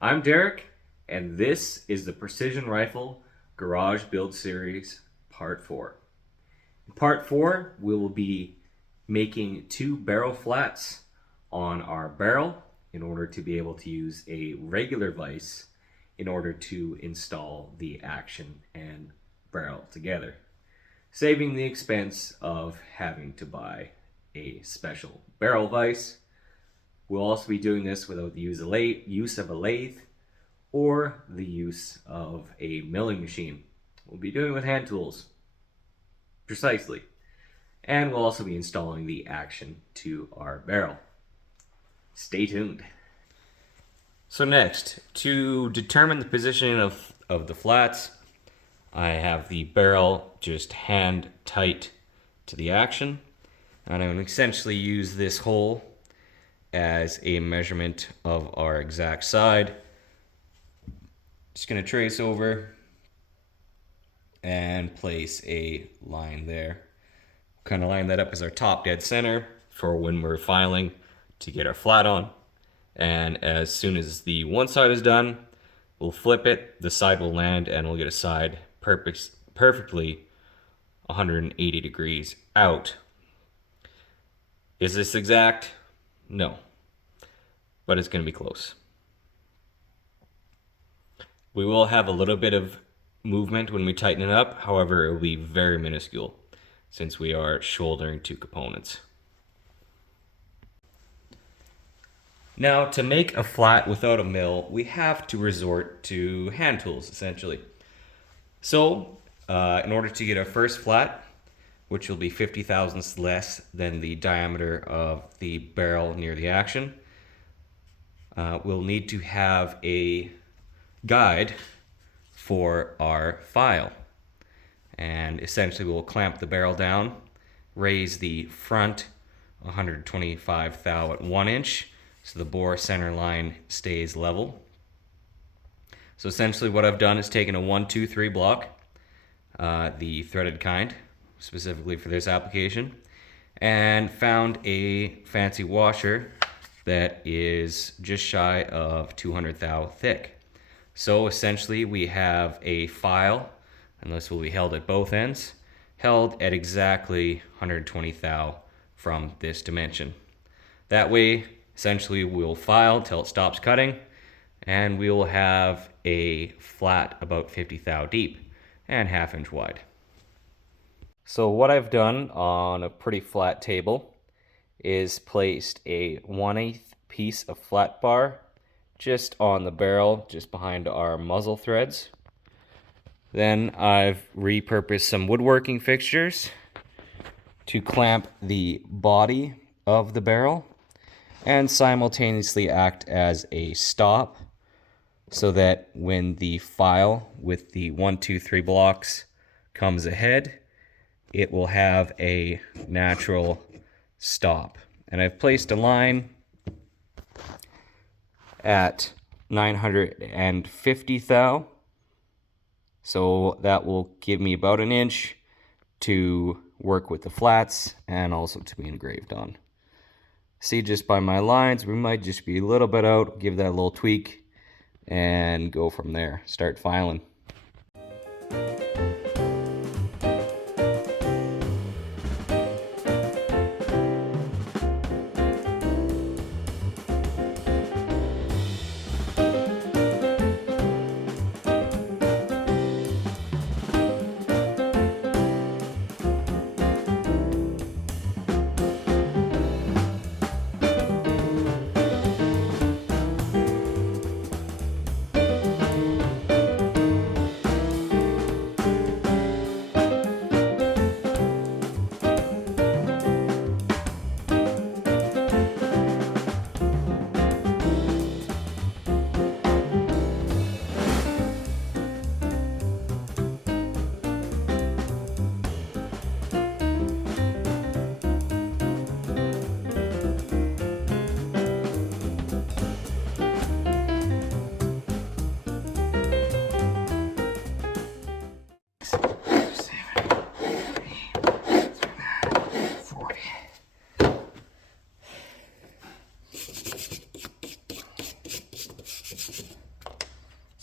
I'm Derek, and this is the Precision Rifle Garage Build Series Part 4. In Part 4, we will be making two barrel flats on our barrel in order to be able to use a regular vise in order to install the action and barrel together, saving the expense of having to buy a special barrel vise. We'll also be doing this without the use of a lathe or the use of a milling machine. We'll be doing it with hand tools, precisely. And we'll also be installing the action to our barrel. Stay tuned. So next, to determine the positioning of the flats, I have the barrel just hand tight to the action. And I'm going to essentially use this hole as a measurement of our exact side. Just going to trace over and place a line there. Kind of line that up as our top dead center for when we're filing to get our flat on. And as soon as the one side is done, we'll flip it, the side will land, and we'll get a side perfectly 180 degrees out. Is this exact? No, but it's going to be close. We will have a little bit of movement when we tighten it up, however, it will be very minuscule since we are shouldering two components. Now, to make a flat without a mill, we have to resort to hand tools, essentially. So, in order to get our first flat, which will be 50 thousandths less than the diameter of the barrel near the action, we'll need to have a guide for our file. And essentially we'll clamp the barrel down, raise the front 125 thou at 1 inch, so the bore center line stays level. So essentially what I've done is taken a 1-2-3 block, the threaded kind, specifically for this application, and found a fancy washer that is just shy of 200 thou thick. So essentially we have a file, and this will be held at both ends, held at exactly 120 thou from this dimension. That way, essentially we'll file until it stops cutting, and we will have a flat about 50 thou deep and 1/2 inch wide. So what I've done on a pretty flat table is placed a 1/8 piece of flat bar just on the barrel, just behind our muzzle threads. Then I've repurposed some woodworking fixtures to clamp the body of the barrel and simultaneously act as a stop so that when the file with the 1-2-3 blocks comes ahead, it will have a natural stop. And I've placed a line at 950 thou, so that will give me about 1 inch to work with the flats and also to be engraved on. See, just by my lines, we might just be a little bit out, give that a little tweak, and go from there. Start filing.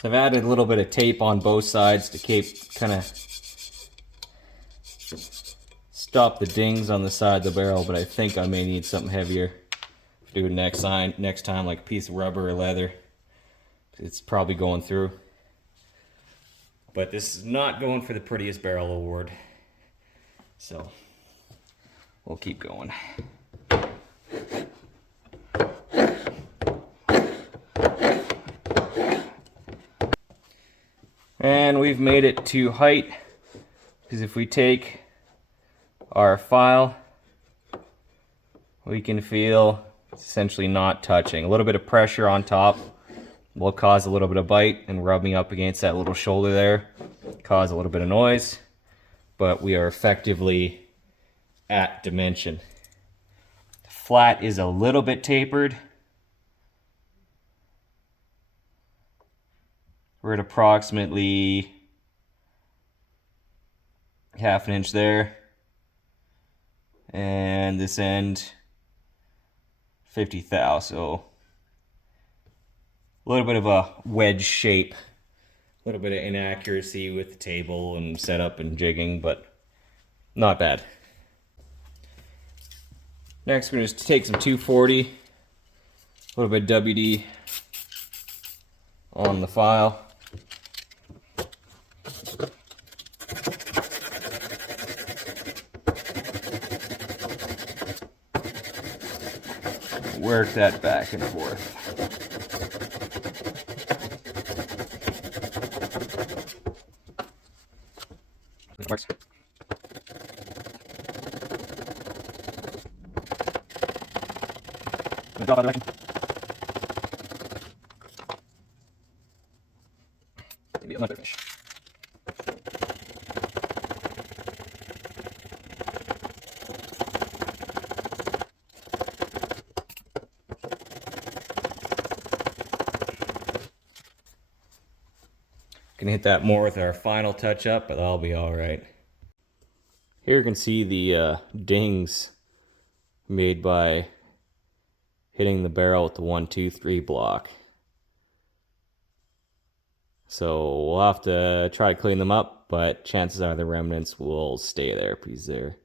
So I've added a little bit of tape on both sides to kind of stop the dings on the side of the barrel, but I think I may need something heavier. Do it next time, like a piece of rubber or leather. It's probably going through. But this is not going for the prettiest barrel award. So we'll keep going. And we've made it to height, because if we take our file, we can feel it's essentially not touching. A little bit of pressure on top will cause a little bit of bite, and rubbing up against that little shoulder there cause a little bit of noise, but we are effectively at dimension. The flat is a little bit tapered. We're at approximately half an inch there, and this end 50 thou, so a little bit of a wedge shape, a little bit of inaccuracy with the table and setup and jigging, but not bad. Next, we're going to take some 240, a little bit of WD on the file. Work that back and forth. It works. Drop out of direction. Maybe a much better finish. Can hit that more with our final touch up, but that'll be all right. Here you can see the dings made by hitting the barrel with the 1, 2, 3 block. So we'll have to try to clean them up, but chances are the remnants will stay there because they're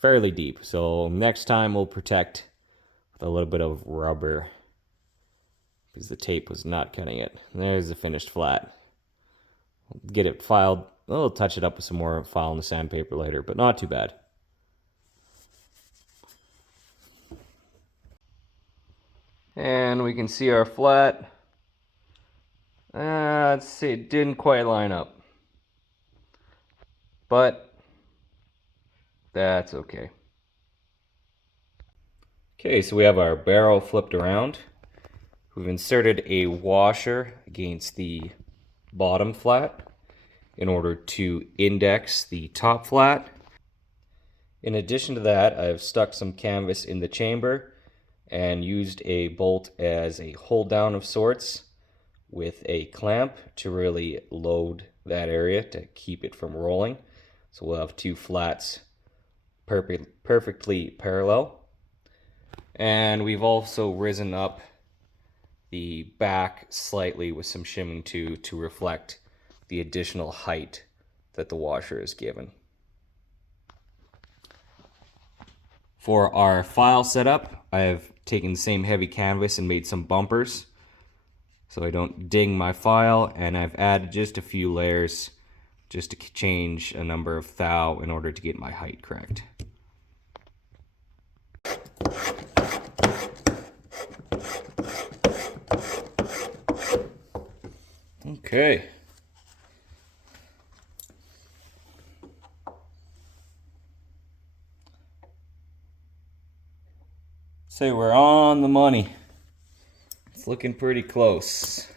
fairly deep. So next time we'll protect with a little bit of rubber because the tape was not cutting it. And there's the finished flat. Get it filed. We'll touch it up with some more file in the sandpaper later, but not too bad. And we can see our flat. Let's see, it didn't quite line up, but that's okay. Okay, so we have our barrel flipped around. We've inserted a washer against the bottom flat in order to index the top flat. In addition to that, I've stuck some canvas in the chamber and used a bolt as a hold down of sorts with a clamp to really load that area to keep it from rolling. So we'll have two flats perfectly parallel. And we've also risen up the back slightly with some shimming to reflect the additional height that the washer is given. For our file setup, I have taken the same heavy canvas and made some bumpers so I don't ding my file, and I've added just a few layers just to change a number of thou in order to get my height correct. Okay. So we're on the money. It's looking pretty close.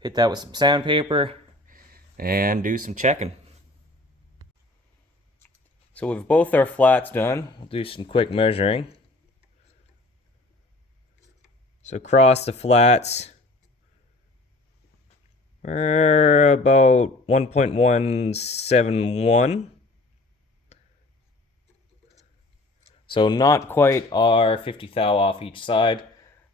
Hit that with some sandpaper and do some checking. So with both our flats done, we'll do some quick measuring. So across the flats, we're about 1.171. So not quite our 50 thou off each side.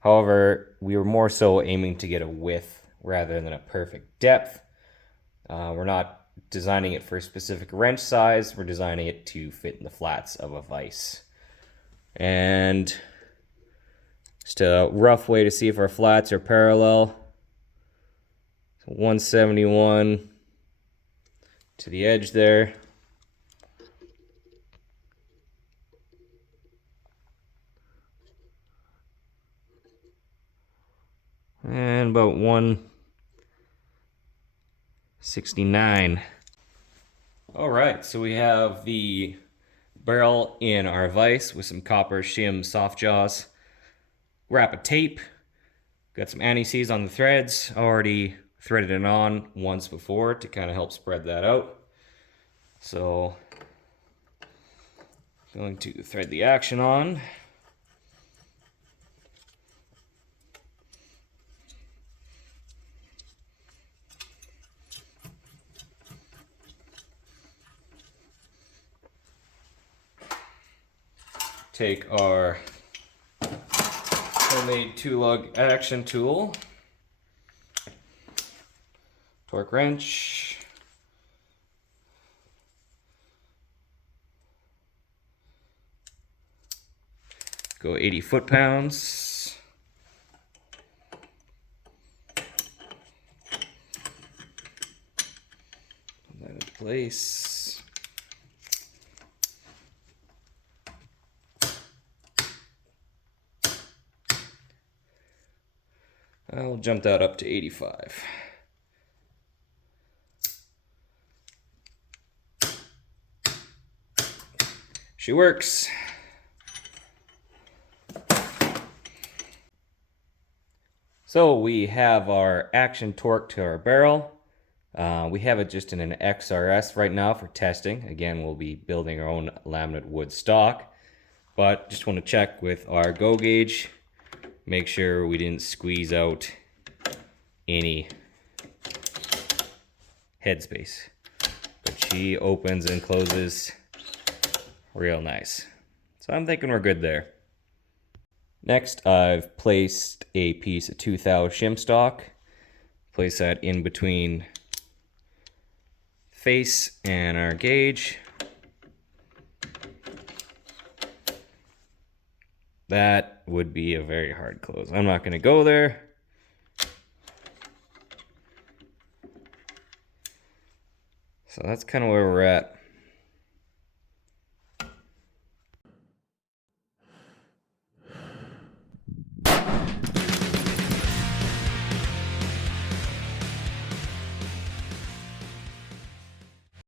However, we were more so aiming to get a width rather than a perfect depth. We're not designing it for a specific wrench size, we're designing it to fit in the flats of a vise. And just a rough way to see if our flats are parallel. 171 to the edge there. And about 169. All right, so we have the barrel in our vise with some copper shim soft jaws. Wrap of tape. Got some anti-seize on the threads. Already threaded it on once before to kind of help spread that out. So, going to thread the action on. Take our homemade 2-lug action tool, torque wrench, go 80 foot-pounds, put that in place. I'll jump that up to 85. She works. So we have our action torque to our barrel. We have it just in an XRS right now for testing. Again, we'll be building our own laminate wood stock, but just want to check with our go gauge. Make sure we didn't squeeze out any headspace. But she opens and closes real nice. So I'm thinking we're good there. Next, I've placed a piece of 2,000 shim stock. Place that in between face and our gauge. That would be a very hard close. I'm not going to go there. So that's kind of where we're at.